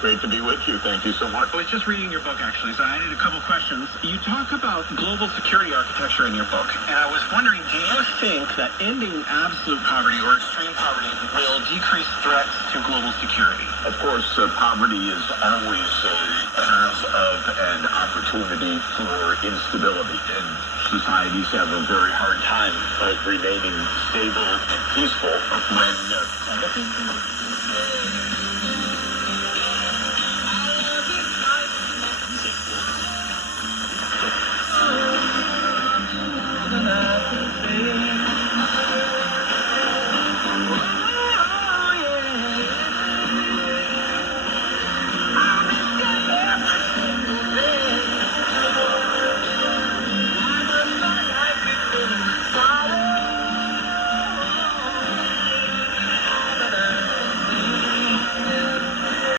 Great to be with you. Thank you so much. I was just reading your book, actually, so I had a couple questions. You talk about global security architecture in your book, and I was wondering, do you think that ending absolute poverty or extreme poverty will decrease threats to global security? Of course, poverty is always a cause of an opportunity for instability, and societies have a very hard time of remaining stable and peaceful when